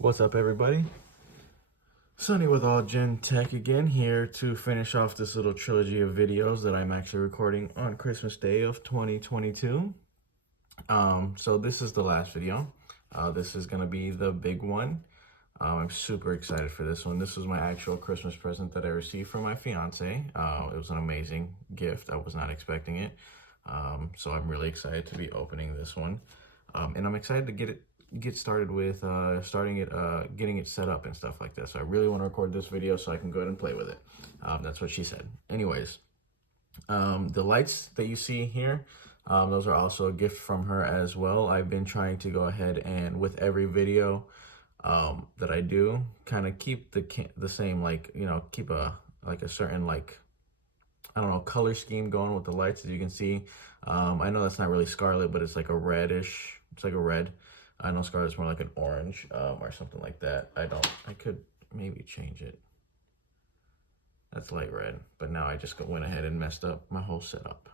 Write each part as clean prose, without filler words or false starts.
What's up, everybody? Sunny with All Gen Tech again, here to finish off this little trilogy of videos that I'm actually recording on Christmas Day of 2022. So this is the last video. This is gonna be the big one. I'm super excited for this one. This was my actual Christmas present that I received from my fiance. It was an amazing gift. I was not expecting it. So I'm really excited to be opening this one. And I'm excited to get started with getting it set up and stuff like this. So I really want to record this video so I can go ahead and play with it. That's what she said. Anyways, the lights that you see here, those are also a gift from her as well. I've been trying to go ahead and with every video that I do, kind of keep the same, like, keep a certain, like, I don't know, color scheme going with the lights. As you can see, I know that's not really Scarlet, but it's like a reddish, it's like a red. I know Scarlet's more like an orange, or something like that. I could maybe change it. That's light red, but now I just went ahead and messed up my whole setup.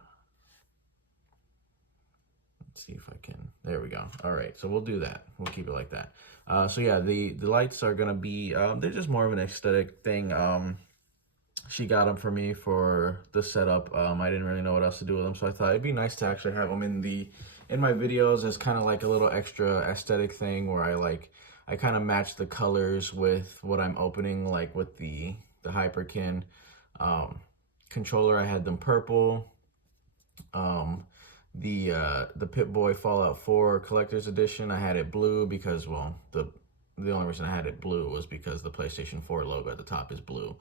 Let's see if I can, there we go. All right, so we'll do that. We'll keep it like that. So yeah, the lights are gonna be, they're just more of an aesthetic thing. She got them for me for the setup. I didn't really know what else to do with them, so I thought it'd be nice to actually have them in my videos as kind of like a little extra aesthetic thing where I kind of match the colors with what I'm opening, like with the Hyperkin controller. I had them purple. The Pip-Boy Fallout 4 Collector's Edition, I had it blue because, well, the only reason I had it blue was because the PlayStation 4 logo at the top is blue.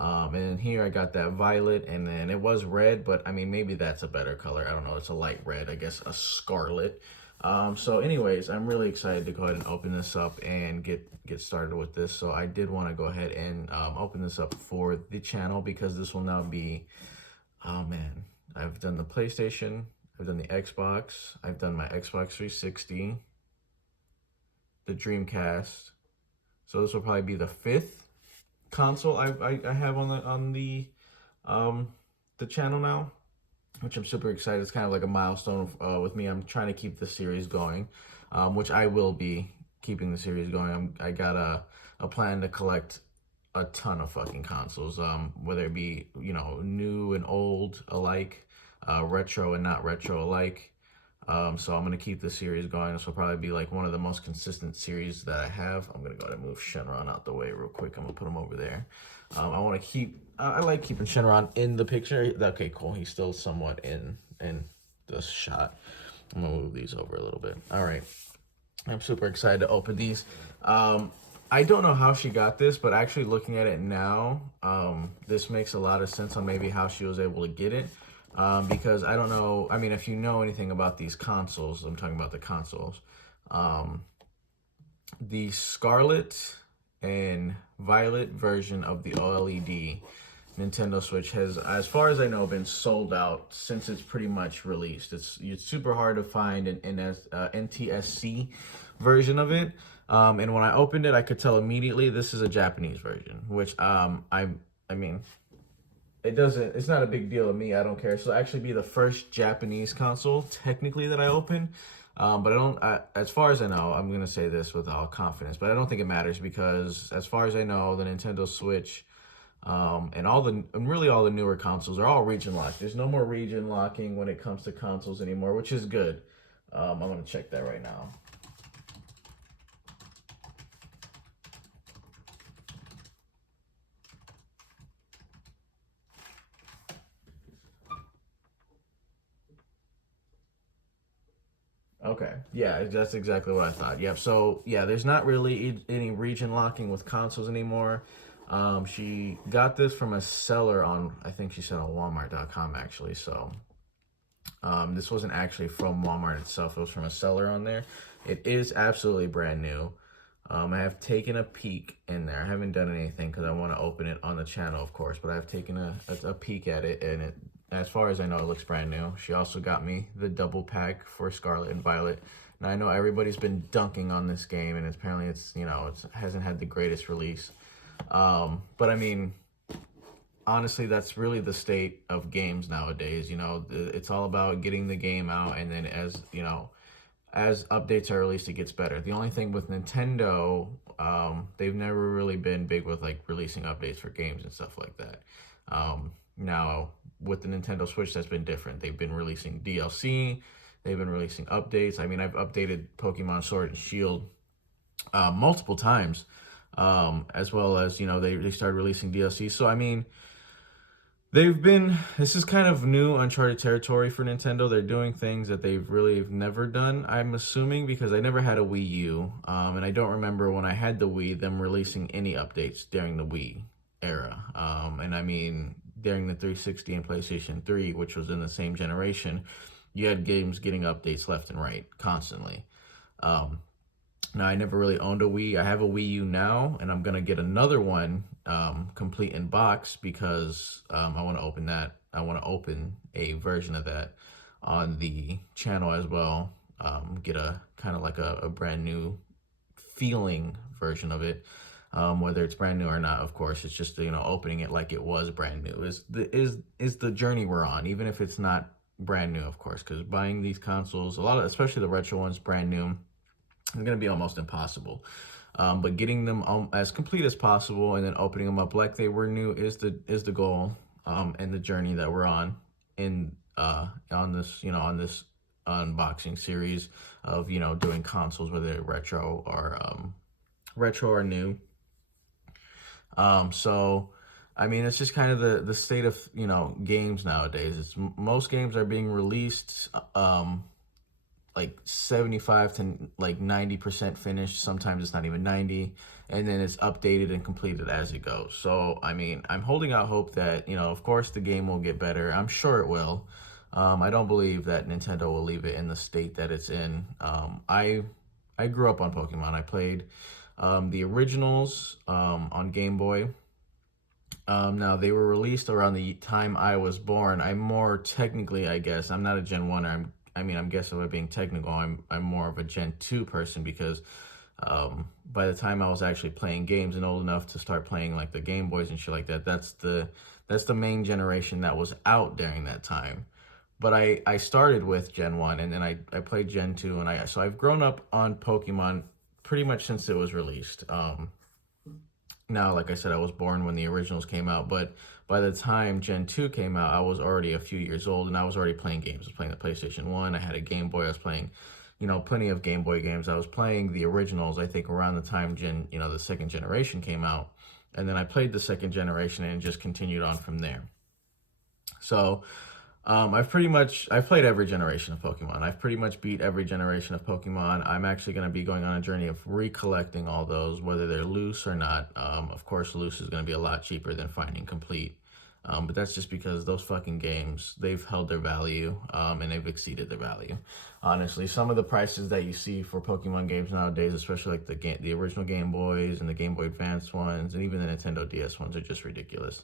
And here I got that violet, and then it was red, but I mean, maybe that's a better color. I don't know. It's a light red, I guess, a scarlet. So anyways, I'm really excited to go ahead and open this up and get started with this. So I did want to go ahead and open this up for the channel because this will now be, oh man, I've done the PlayStation, I've done the Xbox, I've done my Xbox 360, the Dreamcast. So this will probably be the fifth console I have on the channel now, which I'm super excited. It's kind of like a milestone with me. I'm trying to keep the series going, which I will be keeping the series going. I got a plan to collect a ton of fucking consoles, whether it be, new and old alike, retro and not retro alike. So I'm going to keep the series going. This will probably be like one of the most consistent series that I have. I'm going to go ahead and move Shenron out the way real quick. I'm going to put him over there. I want to keep, I like keeping Shenron in the picture. Okay, cool. He's still somewhat in the shot. I'm going to move these over a little bit. All right. I'm super excited to open these. I don't know how she got this, but actually looking at it now, this makes a lot of sense on maybe how she was able to get it. Because I don't know, I mean, if you know anything about these consoles, I'm talking about the consoles, the Scarlet and Violet version of the OLED Nintendo Switch has, as far as I know, been sold out since it's pretty much released. It's super hard to find an NTSC version of it. And when I opened it, I could tell immediately this is a Japanese version, which I mean, it's not a big deal to me. I don't care. This will actually be the first Japanese console technically that I open. But as far as I know, I'm going to say this with all confidence, but I don't think it matters because as far as I know, the Nintendo Switch, and really all the newer consoles are all region locked. There's no more region locking when it comes to consoles anymore, which is good. I'm going to check that right now. Okay, yeah, that's exactly what I thought. Yep, so yeah, there's not really any region locking with consoles anymore. She got this from a seller on, I think she said on Walmart.com actually, so this wasn't actually from Walmart itself, it was from a seller on there. It is absolutely brand new. I have taken a peek in there. I haven't done anything because I want to open it on the channel, of course, but I've taken a peek at it, and as far as I know, it looks brand new. She also got me the double pack for Scarlet and Violet. Now, I know everybody's been dunking on this game, and apparently it hasn't had the greatest release. But I mean, honestly, that's really the state of games nowadays. It's all about getting the game out, and then as updates are released, it gets better. The only thing with Nintendo, they've never really been big with like releasing updates for games and stuff like that. Now with the Nintendo Switch, that's been different. They've been releasing DLC, they've been releasing updates. I mean, I've updated Pokemon Sword and Shield multiple times, as well as they started releasing DLC. So I mean, this is kind of new uncharted territory for Nintendo. They're doing things that they've really never done, I'm assuming, because I never had a Wii U. And I don't remember when I had the Wii, them releasing any updates during the Wii era. And I mean, during the 360 and PlayStation 3, which was in the same generation, you had games getting updates left and right constantly. Um, Now, I never really owned a Wii. I have a Wii U now, and I'm gonna get another one, complete in box, because I want to open that. I want to open a version of that on the channel as well. Get a kind of like a brand new feeling version of it. Whether it's brand new or not, of course, it's just opening it like it was brand new is the journey we're on, even if it's not brand new, of course, because buying these consoles, a lot of, especially the retro ones, brand new, it's going to be almost impossible. But getting them as complete as possible and then opening them up like they were new is the goal, and the journey that we're on in on this unboxing series of doing consoles, whether they're retro or new. So I mean, it's just kind of the state of games nowadays. Most games are being released like 75 to like 90% finished. Sometimes it's not even 90, and then it's updated and completed as it goes. So I mean, I'm holding out hope that of course the game will get better. I'm sure it will. I don't believe that Nintendo will leave it in the state that it's in. I grew up on Pokemon. I played the originals on Game Boy. Now they were released around the time I was born. I'm more technically, I guess, I'm not a Gen 1. I'm guessing by being technical, I'm more of a Gen 2 person, because by the time I was actually playing games and old enough to start playing like the Game Boys and shit like that, that's the main generation that was out during that time. But I started with Gen 1, and then I played Gen 2, and so I've grown up on Pokemon pretty much since it was released. Now, like I said, I was born when the originals came out, but by the time Gen 2 came out, I was already a few years old, and I was already playing games. I was playing the PlayStation 1. I had a Game Boy. I was playing, plenty of Game Boy games. I was playing the originals, I think, around the time the second generation came out. And then I played the second generation and just continued on from there. So I've played every generation of Pokemon. I've pretty much beat every generation of Pokemon. I'm actually going to be going on a journey of recollecting all those, whether they're loose or not. Of course, loose is going to be a lot cheaper than finding complete. But that's just because those fucking games, they've held their value, and they've exceeded their value. Honestly, some of the prices that you see for Pokemon games nowadays, especially like the original Game Boys and the Game Boy Advance ones, and even the Nintendo DS ones, are just ridiculous.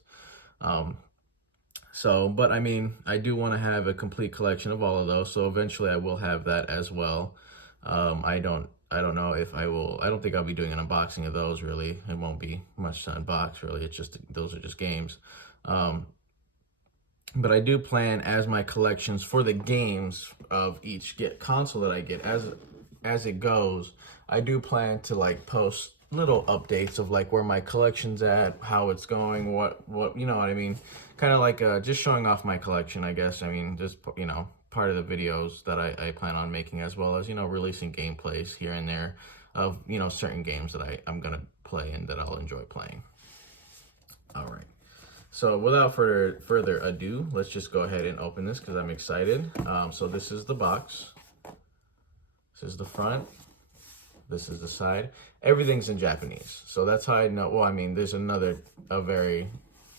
But I mean, I do want to have a complete collection of all of those. So eventually, I will have that as well. I don't know if I will. I don't think I'll be doing an unboxing of those. Really, it won't be much to unbox. Really, it's just those are just games. But I do plan, as my collections for the games of each console that I get as it goes, I do plan to like post little updates of like where my collection's at, how it's going, what you know what I mean, kind of like just showing off my collection, I guess. I mean, just part of the videos that I plan on making, as well as releasing gameplays here and there of certain games that I'm gonna play and that I'll enjoy playing. All right. So without further ado, let's just go ahead and open this because I'm excited. So this is the box. This is the front. This is the side. Everything's in Japanese. So that's how I know. Well, I mean, there's another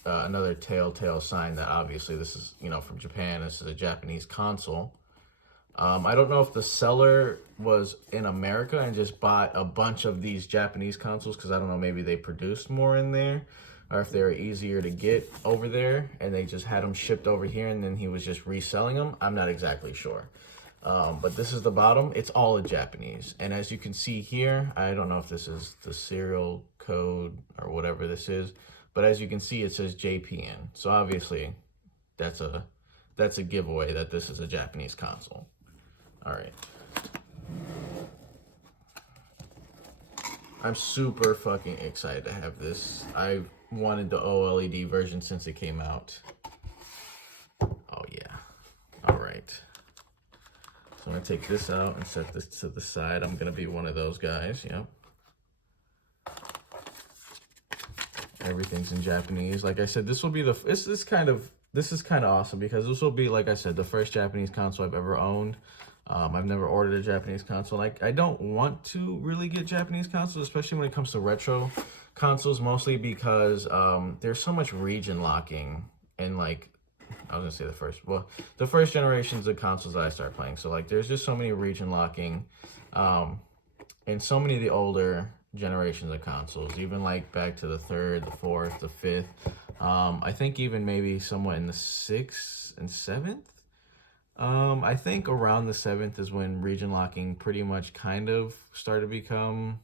telltale sign that obviously this is, from Japan. This is a Japanese console. I don't know if the seller was in America and just bought a bunch of these Japanese consoles, because I don't know, maybe they produced more in there, or if they were easier to get over there and they just had them shipped over here and then he was just reselling them. I'm not exactly sure. But this is the bottom. It's all in Japanese. And as you can see here, I don't know if this is the serial code or whatever this is, but as you can see, it says JPN. So obviously that's a giveaway that this is a Japanese console. All right. I'm super fucking excited to have this. I wanted the OLED version since it came out. Oh yeah. All right. So I'm gonna take this out and set this to the side. I'm gonna be one of those guys. Yep. Everything's in Japanese. Like I said, this will be the this is kind of awesome because this will be, like I said, the first Japanese console I've ever owned. I've never ordered a Japanese console. Like, I don't want to really get Japanese consoles, especially when it comes to retro consoles, mostly because there's so much region locking and, like, I was gonna say the first generations of consoles that I started playing. So like, there's just so many region locking, and so many of the older generations of consoles, even like back to the third, the fourth, the fifth. I think even maybe somewhat in the sixth and seventh. I think around the seventh is when region locking pretty much kind of started to become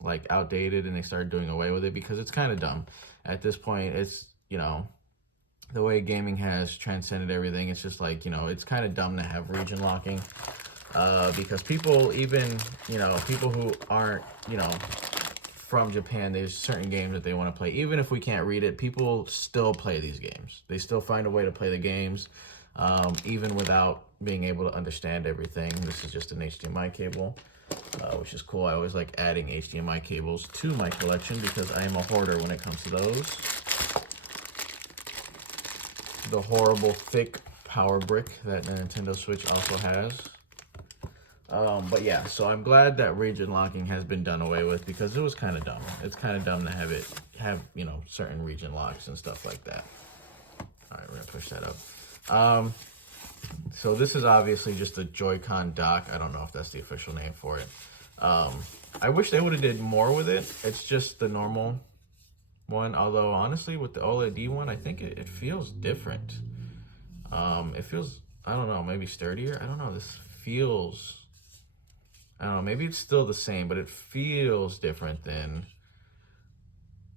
like outdated, and they started doing away with it because it's kind of dumb. At this point, it's, you know, the way gaming has transcended everything, it's just like, you know, it's kind of dumb to have region locking, because people, even, you know, people who aren't, you know, from Japan, there's certain games that they want to play. Even if we can't read it, people still play these games. They still find a way to play the games, even without being able to understand everything. This is just an HDMI cable, which is cool. I always like adding HDMI cables to my collection because I am a hoarder when it comes to those. The horrible thick power brick that the Nintendo Switch also has. But yeah, so I'm glad that region locking has been done away with because it was kind of dumb. It's kind of dumb to have, you know, certain region locks and stuff like that. All right, we're gonna push that up. So this is obviously just a Joy-Con dock. I don't know if that's the official name for it. I wish they would have did more with it. It's just the normal one, although honestly with the OLED one, I think it feels different. It feels, I don't know, maybe sturdier. I don't know, this feels, I don't know, maybe it's still the same, but it feels different than,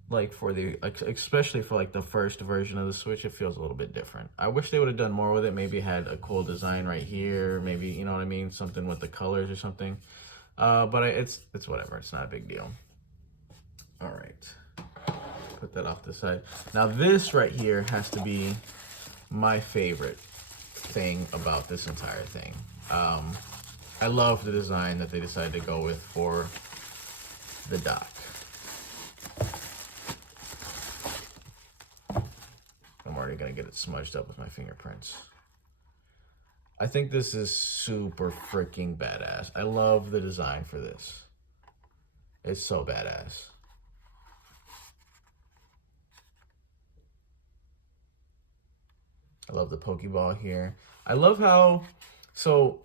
like, for the, especially for like the first version of the Switch, it feels a little bit different. I wish they would have done more with it. Maybe had a cool design right here, maybe, you know what I mean, something with the colors or something. But it's whatever, it's not a big deal. All right, put that off the side. Now this right here has to be my favorite thing about this entire thing. I love the design that they decided to go with for the dock. I'm already gonna get it smudged up with my fingerprints. I think this is super freaking badass. I love the design for this. It's so badass. I love the Pokeball here. I love how, so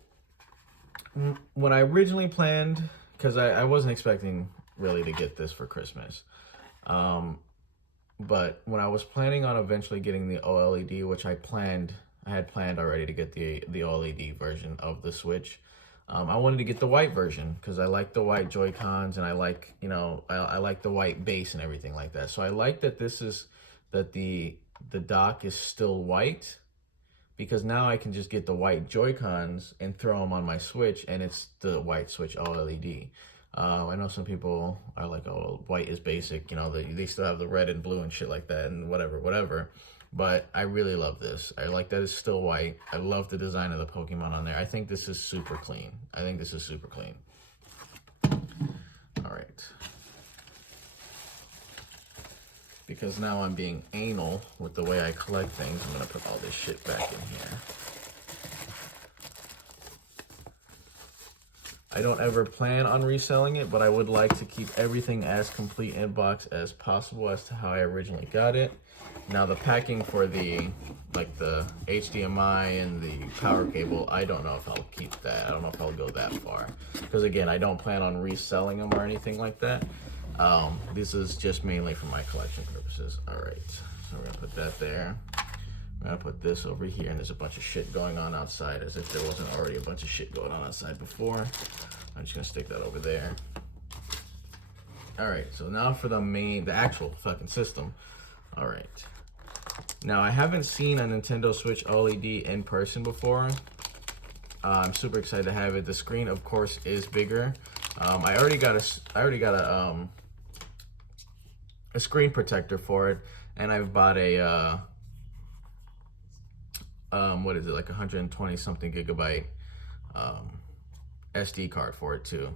when I originally planned, because I wasn't expecting really to get this for Christmas, but when I was planning on eventually getting the OLED, which I had planned already to get the OLED version of the Switch, I wanted to get the white version because I like the white Joy-Cons, and I like, you know, I like the white base and everything like that. So I like that the dock is still white, because now I can just get the white Joy-Cons and throw them on my Switch, and it's the white Switch OLED. I know some people are like, oh, white is basic, you know, they still have the red and blue and shit like that and whatever. But I really love this. I like that it's still white. I love the design of the Pokemon on there. I think this is super clean. All right. Because now I'm being anal with the way I collect things, I'm gonna put all this shit back in here. I don't ever plan on reselling it, but I would like to keep everything as complete in box as possible as to how I originally got it. Now the packing for the HDMI and the power cable, I don't know if I'll keep that. I don't know if I'll go that far. Because again, I don't plan on reselling them or anything like that. This is just mainly for my collection purposes. All right, so we're gonna put that there. I'm gonna put this over here, and there's a bunch of shit going on outside, as if there wasn't already a bunch of shit going on outside before. I'm just gonna stick that over there. All right, so now for the actual fucking system. All right. Now I haven't seen a Nintendo Switch OLED in person before. I'm super excited to have it. The screen, of course, is bigger. I already got a screen protector for it, and I've bought a what is it, like 120 something gigabyte SD card for it too.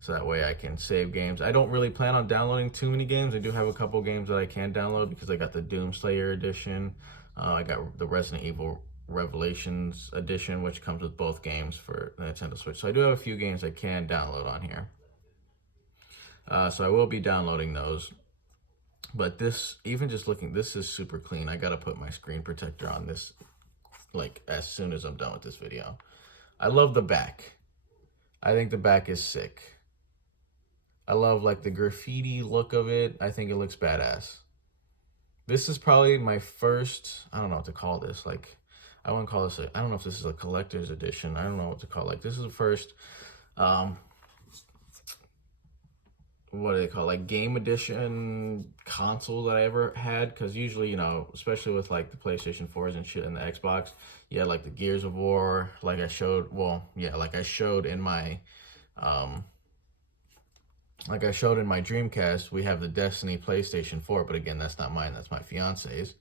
So that way I can save games. I don't really plan on downloading too many games. I do have a couple games that I can download because I got the Doomslayer edition. I got the Resident Evil Revelations edition, which comes with both games for the Nintendo Switch. So I do have a few games I can download on here. So I will be downloading those. But this, even just looking, this is super clean. I gotta put my screen protector on this like as soon as I'm done with this video. I love the back. I think the back is sick. I love like the graffiti look of it. I think it looks badass. This is probably my first, I don't know what to call this. Like, I wouldn't call this I don't know if this is a collector's edition. I don't know what to call it. Like, this is the first, what do they call it? Like game edition console that I ever had. Cause usually, you know, especially with like the PlayStation 4s and shit and the Xbox, you had like the Gears of War, like I showed, well, yeah, like I showed in my, Dreamcast, we have the Destiny PlayStation 4, but again, that's not mine, that's my fiance's.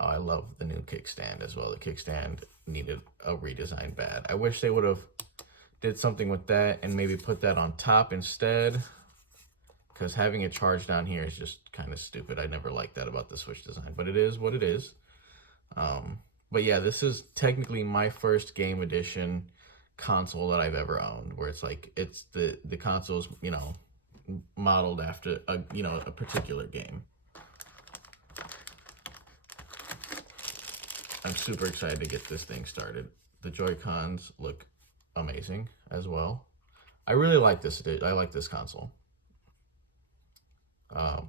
Oh, I love the new kickstand as well. The kickstand needed a redesign bad. I wish they would have did something with that and maybe put that on top instead, because having it charged down here is just kind of stupid. I never liked that about the Switch design, but it is what it is. But yeah, this is technically my first game edition console that I've ever owned, where it's like, it's the console's, you know, modeled after a, you know, a particular game. I'm super excited to get this thing started. The Joy-Cons look amazing as well. I really like this. I like this console. I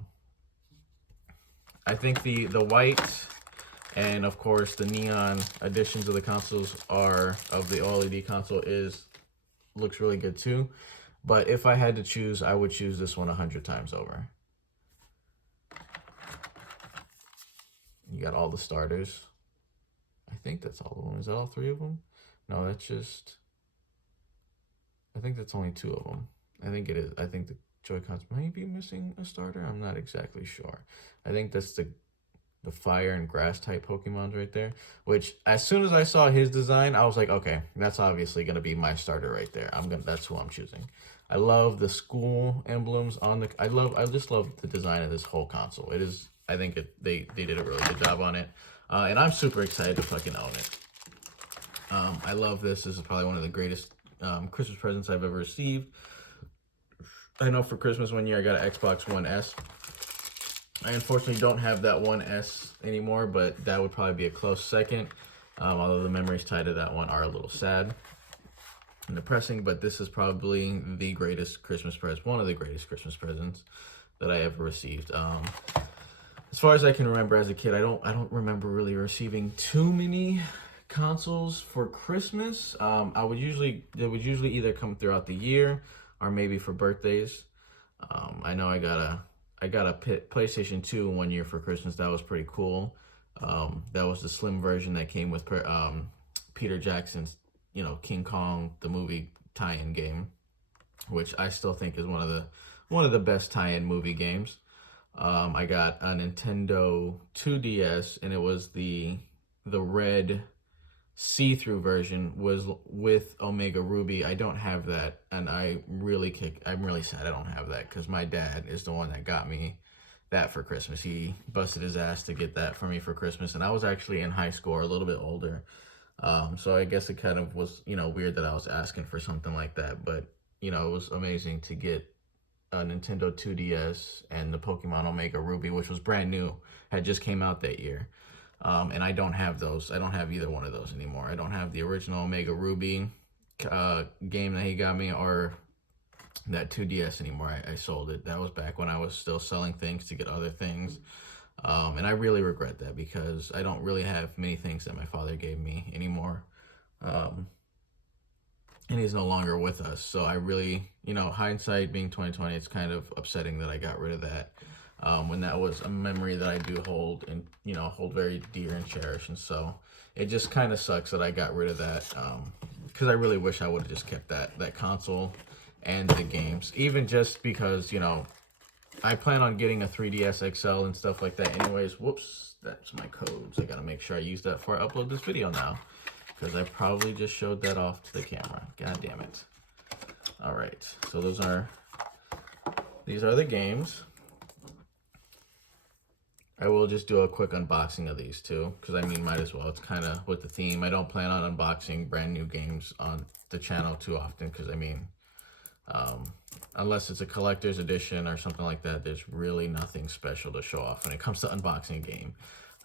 think the white and of course the neon editions of the consoles of the OLED console looks really good too. But if I had to choose, I would choose this one 100 times over. You got all the starters. I think that's all of them. Is that all 3 of them? No, that's just, I think that's only 2 of them. I think it is. I think the Joy-Cons might be missing a starter. I'm not exactly sure. I think that's the fire and grass type Pokemons right there, which as soon as I saw his design, I was like, okay, that's obviously going to be my starter right there. That's who I'm choosing. I love the school emblems on I just love the design of this whole console. It is, I think they did a really good job on it. And I'm super excited to fucking own it. I love this. This is probably one of the greatest Christmas presents I've ever received. I know for Christmas one year I got an Xbox One S. I unfortunately don't have that One S anymore, but that would probably be a close second. Although the memories tied to that one are a little sad and depressing, but this is probably the greatest Christmas present, one of the greatest Christmas presents that I ever received. As far as I can remember as a kid, I don't remember really receiving too many consoles for Christmas. They would usually either come throughout the year or maybe for birthdays. I know I got a PlayStation 2 one year for Christmas. That was pretty cool. That was the slim version that came with Peter Jackson's, you know, King Kong the movie tie-in game, which I still think is one of the best tie-in movie games. I got a Nintendo 2DS, and it was the red see-through version was with Omega Ruby. I don't have that, and I'm really sad I don't have that, because my dad is the one that got me that for Christmas. He busted his ass to get that for me for Christmas, and I was actually in high school or a little bit older. So I guess it kind of was, you know, weird that I was asking for something like that, but, you know, it was amazing to get a Nintendo 2DS and the Pokemon Omega Ruby, which was brand new, had just came out that year. And I don't have those. I don't have either one of those anymore. I don't have the original Omega Ruby game that he got me, or that 2DS anymore. I sold it. That was back when I was still selling things to get other things. And I really regret that, because I don't really have many things that my father gave me anymore. And he's no longer with us. So I really, you know, hindsight being 2020, it's kind of upsetting that I got rid of that. When that was a memory that I do hold and, you know, hold very dear and cherish. And so it just kind of sucks that I got rid of that. because I really wish I would have just kept that console and the games, even just because, you know, I plan on getting a 3DS XL and stuff like that anyways. Whoops, that's my codes. I gotta make sure I use that before I upload this video now, because I probably just showed that off to the camera. God damn it. All right, so these are the games. I will just do a quick unboxing of these too, because I mean, might as well. It's kind of with the theme. I don't plan on unboxing brand new games on the channel too often, because I mean, unless it's a collector's edition or something like that, there's really nothing special to show off when it comes to unboxing a game.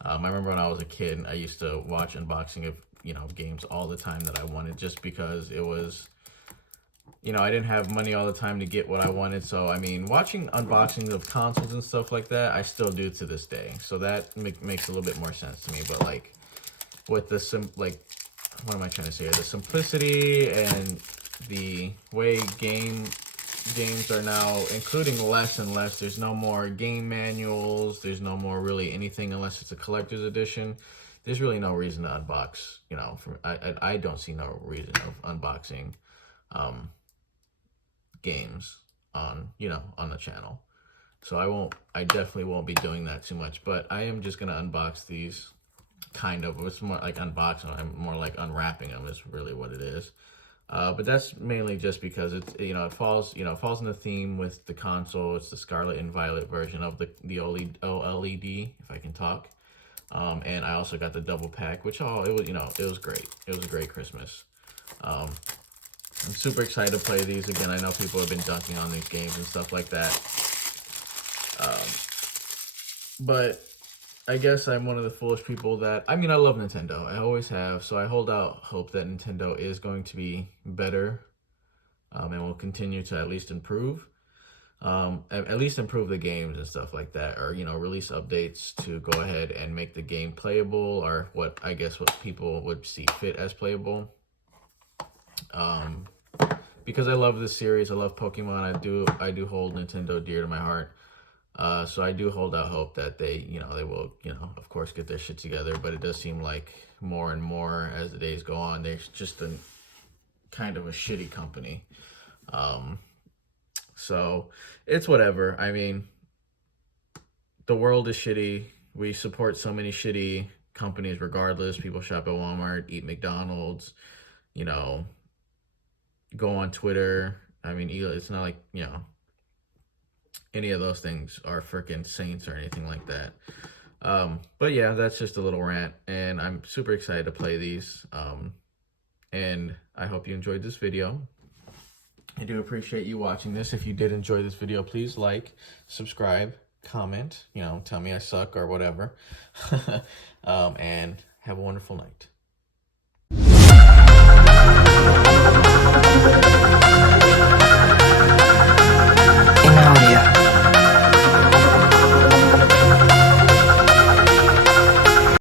I remember when I was a kid, I used to watch unboxing of, you know, games all the time that I wanted, just because it was, you know, I didn't have money all the time to get what I wanted. So, I mean, watching unboxings of consoles and stuff like that, I still do to this day. So that makes a little bit more sense to me. But, like, with the, what am I trying to say? The simplicity and the way games are now including less and less. There's no more game manuals. There's no more really anything unless it's a collector's edition. There's really no reason to unbox, you know, I don't see no reason of unboxing games on, you know, on the channel. So I definitely won't be doing that too much, but I am just gonna unbox these, kind of. It's more like unboxing. I'm more like unwrapping them is really what it is. But that's mainly just because it's, you know, it falls in the theme with the console. It's the Scarlet and Violet version of the OLED, if I can talk. And I also got the double pack, which it was great. It was a great Christmas. I'm super excited to play these again. I know people have been dunking on these games and stuff like that. But I guess I'm one of the foolish people that, I mean, I love Nintendo. I always have. So I hold out hope that Nintendo is going to be better, and will continue to at least improve. At least improve the games and stuff like that, or, you know, release updates to go ahead and make the game playable, or what people would see fit as playable. Because I love this series, I love Pokemon. I do hold Nintendo dear to my heart. So I do hold out hope that they will, you know, of course, get their shit together. But it does seem like more and more as the days go on, they're just a kind of a shitty company. So it's whatever. I mean, the world is shitty. We support so many shitty companies regardless. People shop at Walmart, eat McDonald's, you know, go on Twitter. I mean, it's not like, you know, any of those things are freaking saints or anything like that. But yeah, that's just a little rant, and I'm super excited to play these. And I hope you enjoyed this video. I do appreciate you watching this. If you did enjoy this video, please like, subscribe, comment, you know, tell me I suck or whatever. And have a wonderful night.